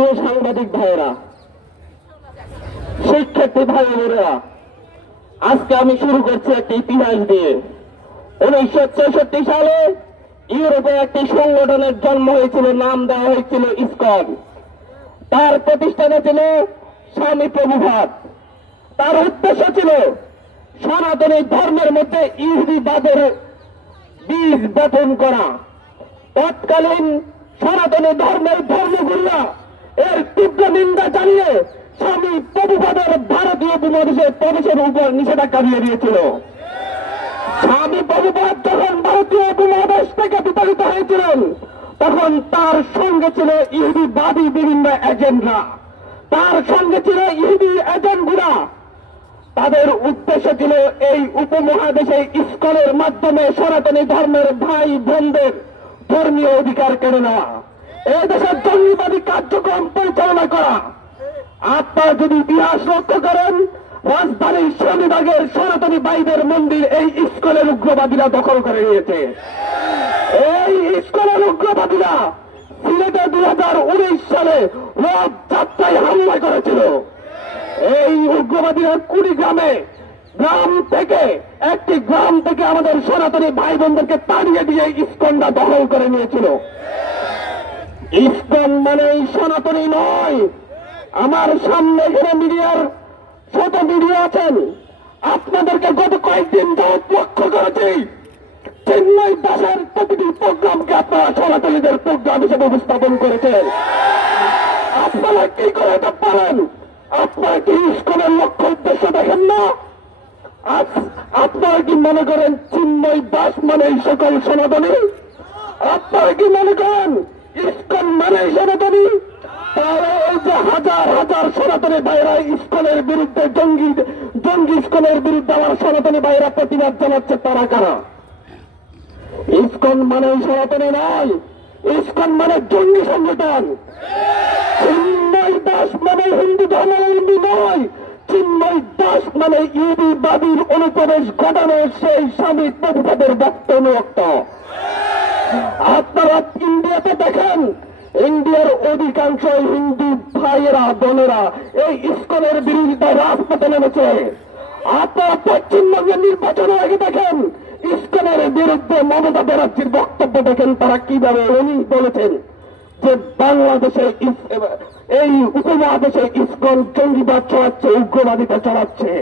প্রিয় সাংবাদিক ভাইয়েরা, শিক্ষার্থী ভাই বোনেরা, আজকে আমি শুরু করছি একটি ইতিহাস দিয়ে। উনিশশো চৌষট্টি সালে ইউরোপে একটি সংগঠনের জন্ম হয়েছিল, নাম দেওয়া হয়েছিল ইসকন। তার প্রতিষ্ঠানে ছিল স্বামী প্রভুভাত তার উদ্দেশ্য ছিল সনাতনী ধর্মের মধ্যে ইহুদিবাদের বীজ বপন করা। তৎকালীন সনাতনী ধর্মের ধর্মগুরুরা এর তীব্র নিন্দা জানিয়ে স্বামী প্রভুপাদের ভারতীয় উপমহাদেশে প্রবেশের উপর নিষেধাজ্ঞা দিয়ে দিয়েছিল। স্বামী প্রভুপাদ যখন ভারতীয় উপমহাদেশ থেকে বিতাড়িত হয়েছিলেন, তখন তার সঙ্গে ছিল ইহুদিবাদী বিভিন্ন এজেন্টরা। তার সঙ্গে ছিল ইহুদি এজেন্টগুলা। তাদের উদ্দেশ্য ছিল এই উপমহাদেশে ইস্কনের মাধ্যমে সনাতনী ধর্মের ভাই বোনদের ধর্মীয় অধিকার কেড়ে নেওয়া। এই দেশের জঙ্গিবাদী কার্যক্রম পরিচালনা করা। আপনারা যদি ইতিহাস লক্ষ্য করেন, রাজধানীর শনিবাগের সনাতনী ভাইদের মন্দির এই ইস্কনের উগ্রবাদীরা দখল করে নিয়েছে। এই ইস্কনের উগ্রবাদীরা সিলেটে দুই হাজার উনিশ সালে রথ যাত্রায় হামলা করেছিল। এই উগ্রবাদীরা কুড়িগ্রামে, গ্রাম থেকে, একটি গ্রাম থেকে আমাদের সনাতনী ভাই বোনদেরকে তাড়িয়ে দিয়ে ইস্কনটা দখল করে নিয়েছিল। ইস্কন মানে সনাতনী নয়। আমার সামনে এখানে মিডিয়ার ছোট মিডিয়া আছেন। আপনাদেরকে গত কয়েকদিন যাবৎ লক্ষ্য করেছি। চেন্নাই দাসের প্রতিটি প্রোগ্রামকে আপনারা সনাতনীদের প্রোগ্রাম হিসেবে উপস্থাপন করেছেন। আপনারা কি করে এটা পারেন? আপনারা কি ইস্কনের লক্ষ্য উদ্দেশ্য দেখেন না? আপনারা কি মনে করেন চিন্ময় দাস মানে সকল সনাতনী? আপনারা কি মনে করেন ইস্কন মানে সনাতনী। তারা হাজার হাজার সনাতনী ভাইরা ইস্কনের বিরুদ্ধে জঙ্গি জঙ্গি ইস্কনের বিরুদ্ধে আমার সনাতনী ভাইরা প্রতিবাদ জানাচ্ছে, তারা কারা? ইস্কন মানে সনাতনী নয়। ইস্কন মানে জঙ্গি সংগঠন। চিন্ময় দাস মানে হিন্দু ধর্মাবলম্বী নয়। চিন্ময় দাস মানে ইহুদিবাদীর অনুপ্রবেশ ঘটানো সেই স্বামী প্রভুপাদের বক্তব্য আপনারা ইন্ডিয়াতে দেখেন। ইন্ডিয়ার অধিকাংশ হিন্দু ভাইয়েরা, বোনেরা এই ইস্কনের বিরোধিতায় রাজপথে নেমেছে। আপনারা পশ্চিমবঙ্গের নির্বাচনের আগে দেখেন। ইস্কনের বিরুদ্ধে মমতা ব্যানার্জির বক্তব্য দেখেন তারা কীভাবে। উনি বলেছেন যে বাংলাদেশে এই উপমহাদেশে ইস্কন জঙ্গিবাদ ছড়াচ্ছে, উগ্রবাদিতা ছড়াচ্ছে।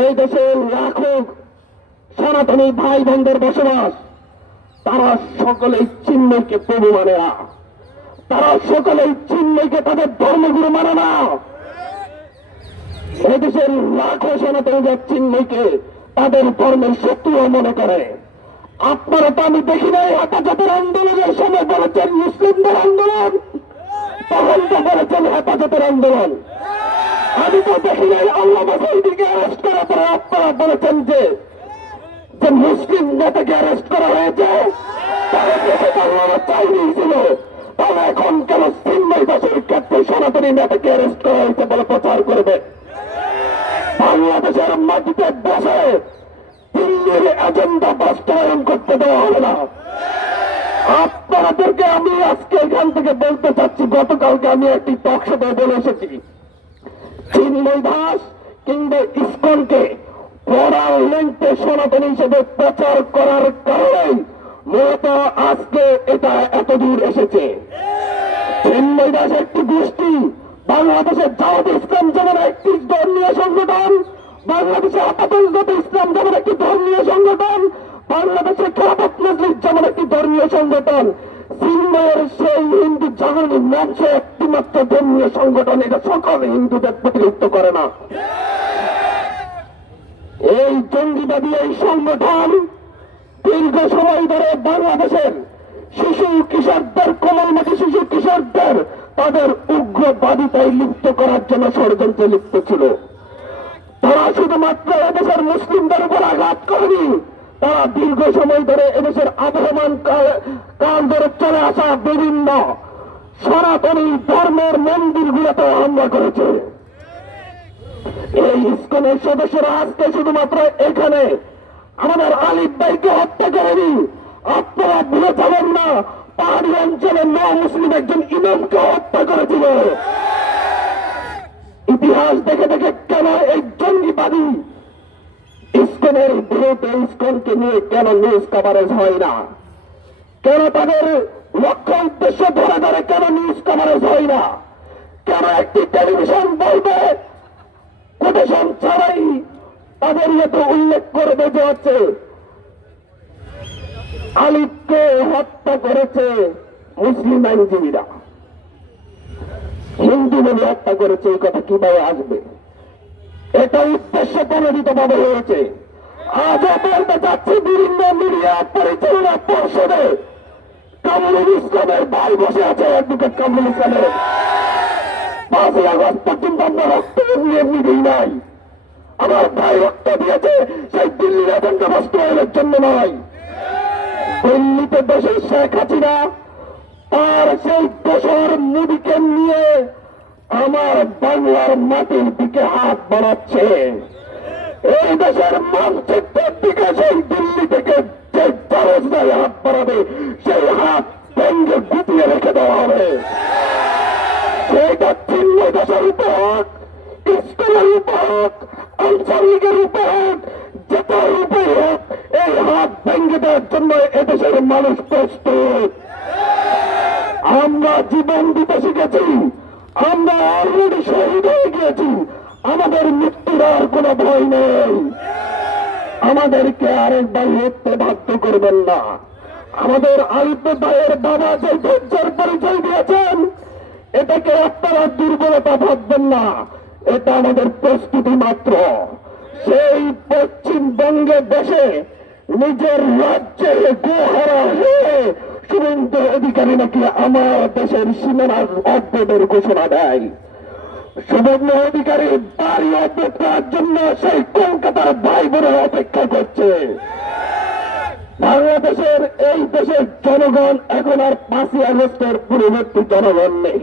এই দেশে লাখো সনাতনী ভাই বোনদের বসবাস। তারা সকলেই চিহ্নকে প্রভু মানে না। তারা সকলেই চিহ্নকে তাদের ধর্মগুরু মানে না। এদেশের লাখো সনাতনীদের চিহ্নকে তাদের ধর্মের শত্রুও মনে করে। আপনারা তো আমি দেখি নাই, হেফাজতের আন্দোলনের সময় বলেছেন মুসলিমদের আন্দোলন। তখন তো বলেছেন হেফাজতের আন্দোলন। আমি তো দেখি নাই, আল্লাহ দিকে পরে আপনারা বলেছেন যে যে মুসলিম নেতাকে অ্যারেস্ট করা হয়েছে তারা দেশে চাইনি ছিল তাহলে এখন কেন ক্ষেত্রে সনাতনী নেতাকে অ্যারেস্ট করা হয়েছে বলে প্রচার করবে? বাংলাদেশের মাটিতে বসে দিল্লির এজেন্ডা বাস্তবায়ন করতে দেওয়া হবে না। আপনাদেরকে আমি আজকে এখান থেকে বলতে চাচ্ছি, গতকালকে আমি একটি টকশোতে বলে এসেছি। চিন্ময় দাস কিংবা ইস্কনকে লিঙ্কে সনাতনী হিসেবে প্রচার করার কারণে মূলত আজকে এটা এত দূর এসেছে একটি গোষ্ঠী, বাংলাদেশের জামাত ইসলাম যেমন একটি ধর্মীয় সংগঠন, বাংলাদেশে আপাতত ইসলাম যেমন একটি ধর্মীয় সংগঠন বাংলাদেশের খেলাফত মজলিস যেমন একটি ধর্মীয় সংগঠন চিন্ময়ের সেই হিন্দু জাগরণী মঞ্চ একটি মাত্র ধর্মীয় সংগঠন, এটা সকল হিন্দুদের প্রতিনিধিত্ব করে না। এই জঙ্গিবাদী এই সংগঠন দীর্ঘ সময় ধরে বাংলাদেশের শিশু কিশোরদের, কোমলমতি শিশু কিশোরদের তাদের উগ্রবাদিতায় লিপ্ত করার জন্য ষড়যন্ত্রে লিপ্ত ছিল। তারা শুধুমাত্র এদেশের মুসলিমদের উপর আঘাত করেনি, তারা দীর্ঘ সময় ধরে এদেশের আবহমান কাল ধরে চলে আসা বিভিন্ন সনাতনী ধর্মের মন্দিরগুলোতে হামলা করেছে। এই ইস্কনের সদস্যরা আজকে শুধুমাত্র এখানে। আমাদের আলিফ ভাইকে হত্যা করেনি আপনারা ভুলে যাবেন না, পাহাড়ি অঞ্চলে ন মুসলিম একজন ইমামকে হত্যা করেছিল। ইতিহাস দেখে দেখে কেন এই জঙ্গিবাদী? ইস্কনের বিরুদ্ধে ইস্কনকে নিয়ে কেন নিউজ কভারেজ হয় না? কেন তাদের লক্ষ্য উদ্দেশ্য ধরে ধরে কেন নিউজ কভারেজ হয় না? কেন একটি টেলিভিশন বলবে কোটেশন ছাড়াই তাদের ইয়েতে উল্লেখ করবে যে হচ্ছে, আলিফকে হত্যা করেছে মুসলিম আইনজীবীরা। হিন্দু বলে হত্যা করেছে, এই কথা কীভাবে আসবে? এটা উদ্দেশ্য প্রণোদিত ভাবে হয়েছে আজও বলতে চাচ্ছি বিভিন্ন মিডিয়া পরিচালনা পর্ষদে। কামরুল ইসলামের ভাই বসে আছে অ্যাডভোকেট কামরুল ইসলামের। পাঁচই আগস্ট পর্যন্ত আমরা রক্ত নিয়ে এমনি দিই নাই। আমার ভাই রক্ত দিয়েছে, সেই দিল্লির এজেন্ডা বাস্তবায়নের জন্য নয়। দিল্লিতে দেশের শেখ হাসিনা তার সেই দোষর মুদিকে নিয়ে আমার বাংলার মাটির দিকে হাত বাড়াচ্ছে। এই দেশের মানচিত্রের মানুষ প্রস্তুত আমরা জীবন দিতে শিখেছি, আমরা অলরেডি শহীদ হয়ে গিয়েছি, আমাদের মৃত্যুর আর কোনো ভয় নেই। আমাদেরকে আরেকবার লড়তে বাধ্য করবেন না। আমাদের আলিপ ভাইয়ের বাবা যে ধৈর্যের পরিচয় দিয়েছেন, এটাকে আপনারা দুর্বলতা ভাববেন না। এটা আমাদের প্রস্তুতি মাত্র। সেই পশ্চিমবঙ্গে দেশে নিজের রাজ্যে গোহারা হয়ে শুভেন্দু অধিকারী নাকি আমার দেশের সীমানার অর্ধের ঘোষণা দেয়। শুভেন্দু অধিকারী বাড়ি অর্ধেক করার জন্য সেই কলকাতার ভাই বোনের অপেক্ষা করছে। বাংলাদেশের এই দেশের জনগণ এখন আর পাঁচই আগস্টের পূর্ববর্তী জনগণ নেই।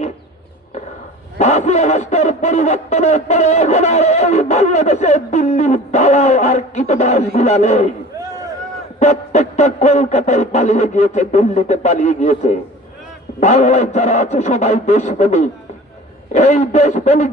পাঁচই আগস্টের পরিবর্তনের পরে এখন আর এই বাংলাদেশের দিল্লির দালাল আর কীটবাসগুলা নেই। প্রত্যেকটা কলকাতায় পালিয়ে গিয়েছে দিল্লিতে পালিয়ে গিয়েছে। বাংলায় যারা আছে সবাই দেশপ্রেমিক। এই দেশপ্রেমিক